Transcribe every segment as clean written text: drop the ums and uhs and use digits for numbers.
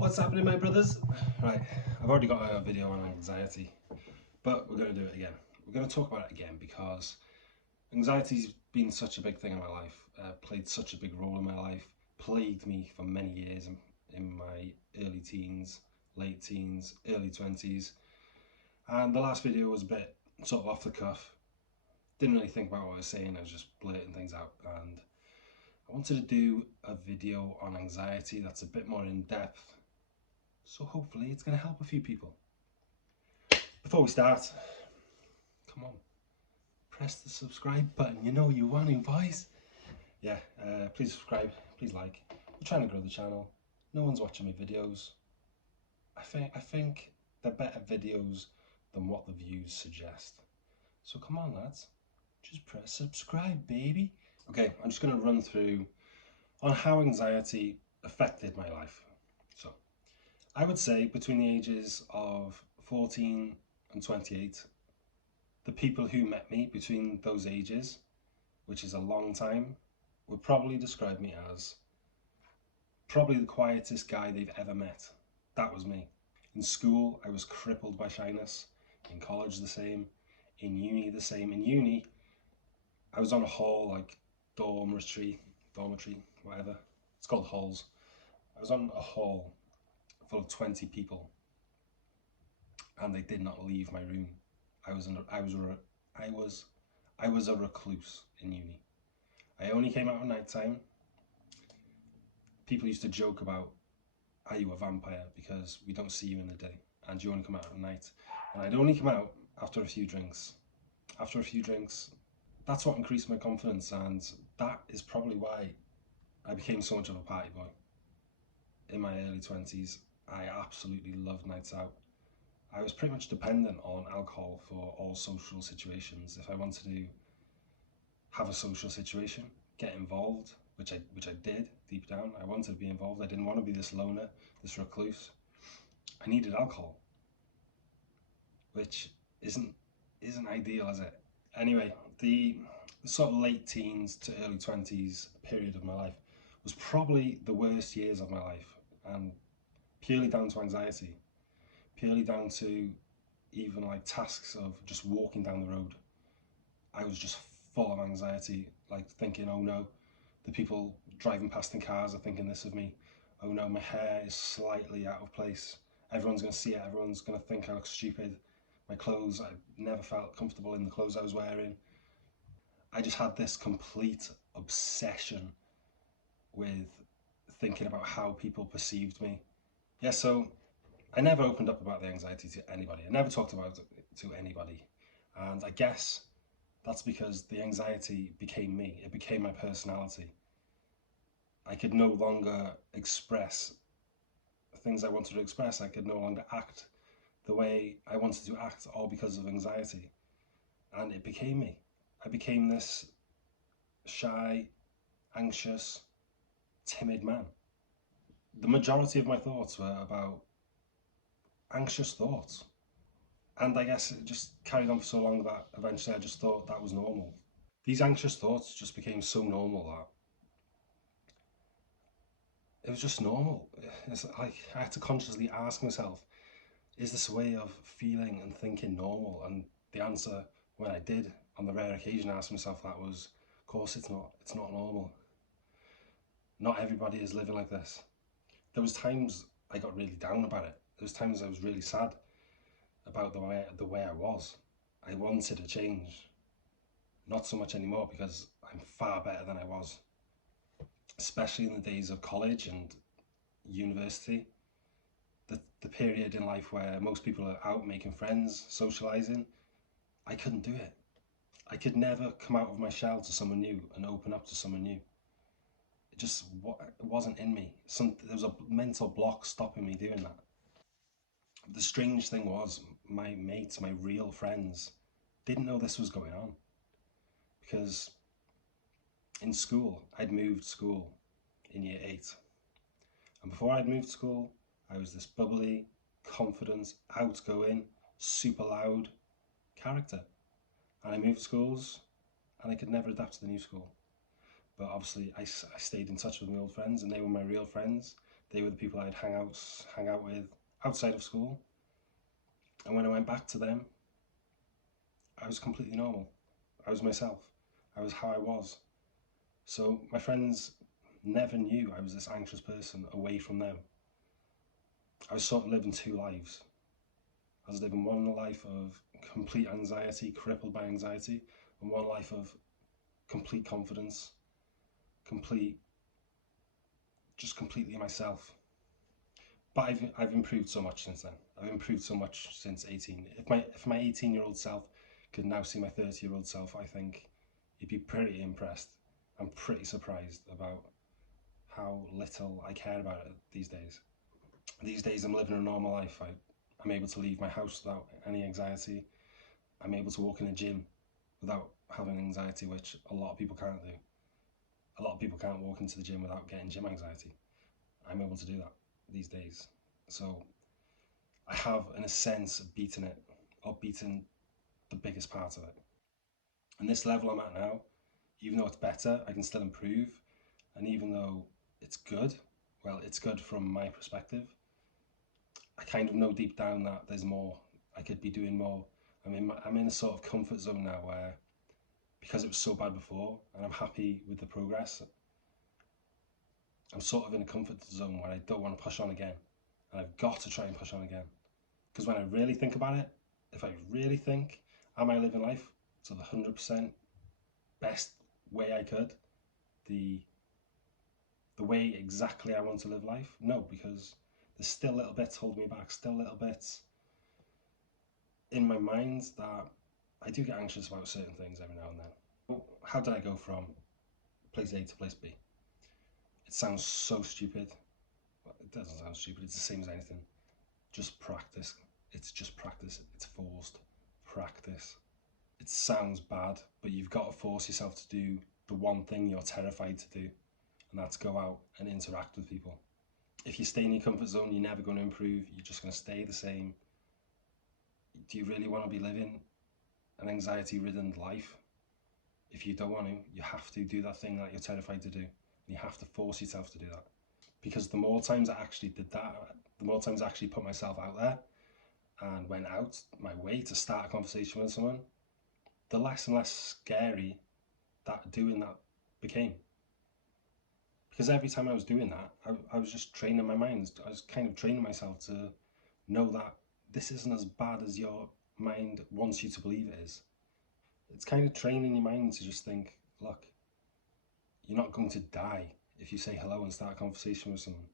What's happening, my brothers? Right, I've already got a video on anxiety, but we're going to do it again. We're going to talk about it again because anxiety's been such a big thing in my life, played such a big role in my life, plagued me for many years in my early teens, late teens, early 20s. And the last video was a bit sort of off the cuff. Didn't really think about what I was saying, I was just blurting things out. And I wanted to do a video on anxiety that's a bit more in depth. So hopefully it's going to help a few people. Before we start, come on, press the subscribe button. You know you want to, boys. Yeah, please subscribe, please like. We're trying to grow the channel. No one's watching my videos. I think they're better videos than what the views suggest. So come on, lads, just press subscribe, baby. Okay, I'm just going to run through on how anxiety affected my life. So I would say between the ages of 14 and 28, the people who met me between those ages, which is a long time, would probably describe me as probably the quietest guy they've ever met. That was me. In school, I was crippled by shyness. In college, the same. In uni, the same. In uni, I was on a hall, like dormitory, whatever. It's called halls. I was on a hall full of 20 people, and they did not leave my room. I was a recluse in uni. I only came out at night time. People used to joke about, are you a vampire? Because we don't see you in the day and you only come out at night. And I'd only come out after a few drinks. After a few drinks, that's what increased my confidence, and that is probably why I became so much of a party boy. In my early 20s, I absolutely loved nights out. I was pretty much dependent on alcohol for all social situations. If I wanted to have a social situation, get involved, which I did deep down. I wanted to be involved. I didn't want to be this loner, this recluse. I needed alcohol, which isn't ideal, is it? Anyway, the sort of late teens to early 20s period of my life was probably the worst years of my life, and purely down to anxiety, purely down to even like tasks of just walking down the road. I was just full of anxiety, like thinking, oh no, the people driving past in cars are thinking this of me. Oh no, my hair is slightly out of place. Everyone's going to see it, everyone's going to think I look stupid. My clothes, I never felt comfortable in the clothes I was wearing. I just had this complete obsession with thinking about how people perceived me. Yeah, so I never opened up about the anxiety to anybody. I never talked about it to anybody. And I guess that's because the anxiety became me. It became my personality. I could no longer express things I wanted to express. I could no longer act the way I wanted to act, all because of anxiety. And it became me. I became this shy, anxious, timid man. The majority of my thoughts were about anxious thoughts. And I guess it just carried on for so long that eventually I just thought that was normal. These anxious thoughts just became so normal that it was just normal. It's like I had to consciously ask myself, is this way of feeling and thinking normal? And the answer, when I did on the rare occasion ask myself that, was, of course it's not. It's not normal. Not everybody is living like this. There was times I got really down about it. There was times I was really sad about the way I was. I wanted to change. Not so much anymore, because I'm far better than I was. Especially in the days of college and university. The period in life where most people are out making friends, socialising. I couldn't do it. I could never come out of my shell to someone new and open up to someone new. It wasn't in me. There was a mental block stopping me doing that. The strange thing was, my mates, my real friends, didn't know this was going on. Because in school, I'd moved school in year 8. And before I'd moved school, I was this bubbly, confident, outgoing, super loud character. And I moved schools and I could never adapt to the new school. But obviously I stayed in touch with my old friends, and they were my real friends. They were the people I'd hang out with outside of school. And when I went back to them, I was completely normal. I was myself. I was how I was. So my friends never knew I was this anxious person away from them. I was sort of living two lives. I was living one life of complete anxiety, crippled by anxiety, and one life of complete confidence, just completely myself. But I've improved so much since then. I've improved so much since 18. If my 18-year-old self could now see my 30-year-old self, I think he'd be pretty impressed. I'm pretty surprised about how little I care about it these days. These days I'm living a normal life. I'm able to leave my house without any anxiety. I'm able to walk in a gym without having anxiety, which a lot of people can't do. A lot of people can't walk into the gym without getting gym anxiety. I'm able to do that these days. So I have, in a sense, beaten it, or beaten the biggest part of it. And this level I'm at now, even though it's better, I can still improve. And even though it's good, well, it's good from my perspective, I kind of know deep down that there's more. I could be doing more. I'm in a sort of comfort zone now where, because it was so bad before, and I'm happy with the progress, I'm sort of in a comfort zone where I don't want to push on again. And I've got to try and push on again. Because when I really think about it, if I really think, am I living life to the 100% best way I could? The way exactly I want to live life? No, because there's still little bits holding me back, still little bits in my mind that I do get anxious about certain things every now and then. How did I go from place A to place B? It sounds so stupid. Well, it doesn't sound stupid, it's the same as anything. Just practice. It's just practice. It's forced practice. It sounds bad, but you've got to force yourself to do the one thing you're terrified to do, and that's go out and interact with people. If you stay in your comfort zone, you're never going to improve. You're just going to stay the same. Do you really want to be living an anxiety-ridden life? If you don't want to, you have to do that thing that you're terrified to do. And you have to force yourself to do that. Because the more times I actually did that, the more times I actually put myself out there and went out my way to start a conversation with someone, the less and less scary that doing that became. Because every time I was doing that, I was just training my mind. I was kind of training myself to know that this isn't as bad as your mind wants you to believe it is. It's kind of training your mind to just think, look, you're not going to die if you say hello and start a conversation with someone.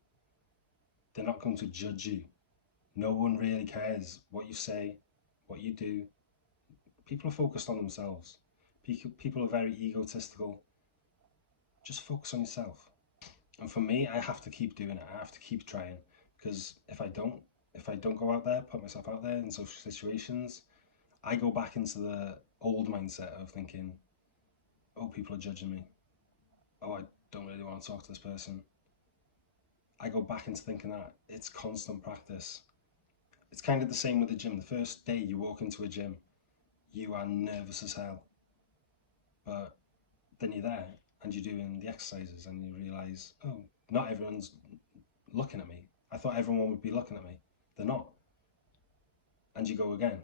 They're not going to judge you. No one really cares what you say, what you do. People are focused on themselves. People are very egotistical. Just focus on yourself. And for me, I have to keep doing it. I have to keep trying, because if I don't go out there, put myself out there in social situations, I go back into the old mindset of thinking, oh, people are judging me. Oh, I don't really want to talk to this person. I go back into thinking that. It's constant practice. It's kind of the same with the gym. The first day you walk into a gym, you are nervous as hell. But then you're there and you're doing the exercises and you realise, oh, not everyone's looking at me. I thought everyone would be looking at me. They're not. And you go again.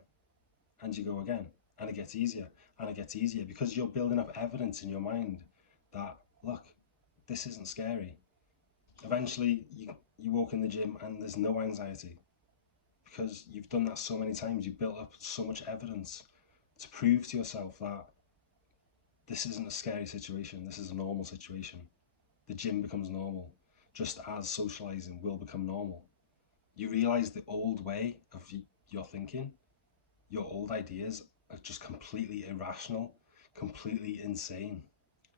And you go again. And it gets easier. And it gets easier because you're building up evidence in your mind that, look, this isn't scary. Eventually, you walk in the gym and there's no anxiety because you've done that so many times. You've built up so much evidence to prove to yourself that this isn't a scary situation. This is a normal situation. The gym becomes normal, just as socializing will become normal. You realize the old way of your thinking, your old ideas are just completely irrational, completely insane.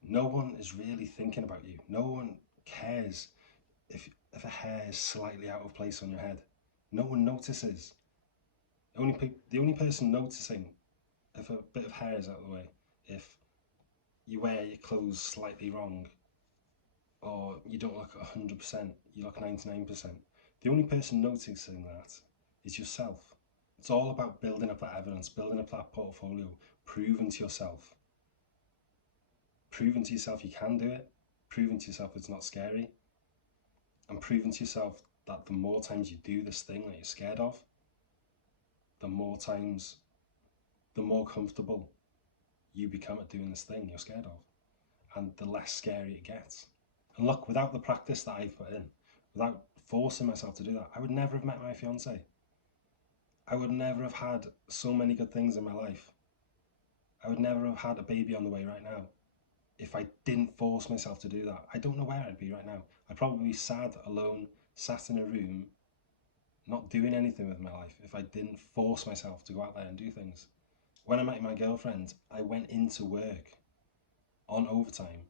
No one is really thinking about you. No one cares if a hair is slightly out of place on your head. No one notices. The only person noticing if a bit of hair is out of the way, if you wear your clothes slightly wrong, or you don't look 100%, you look 99%. The only person noticing that is yourself. It's all about building up that evidence, building up that portfolio, proving to yourself. Proving to yourself you can do it, proving to yourself it's not scary, and proving to yourself that the more times you do this thing that you're scared of, the more comfortable you become at doing this thing you're scared of, and the less scary it gets. And look, without the practice that I've put in, without forcing myself to do that, I would never have met my fiance. I would never have had so many good things in my life. I would never have had a baby on the way right now if I didn't force myself to do that. I don't know where I'd be right now. I'd probably be sad, alone, sat in a room, not doing anything with my life if I didn't force myself to go out there and do things. When I met my girlfriend, I went into work on overtime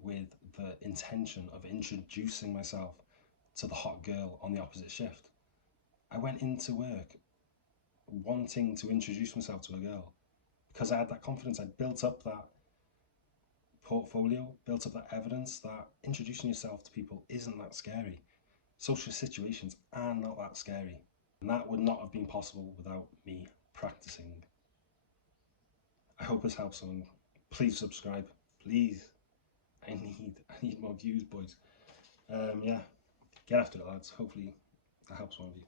with the intention of introducing myself to the hot girl on the opposite shift. I went into work wanting to introduce myself to a girl because I had that confidence. I'd built up that portfolio, built up that evidence that introducing yourself to people isn't that scary. Social situations are not that scary. And that would not have been possible without me practicing. I hope this helps someone. Please subscribe. Please. I need more views, boys. Yeah. Get after it, lads. Hopefully that helps one of you.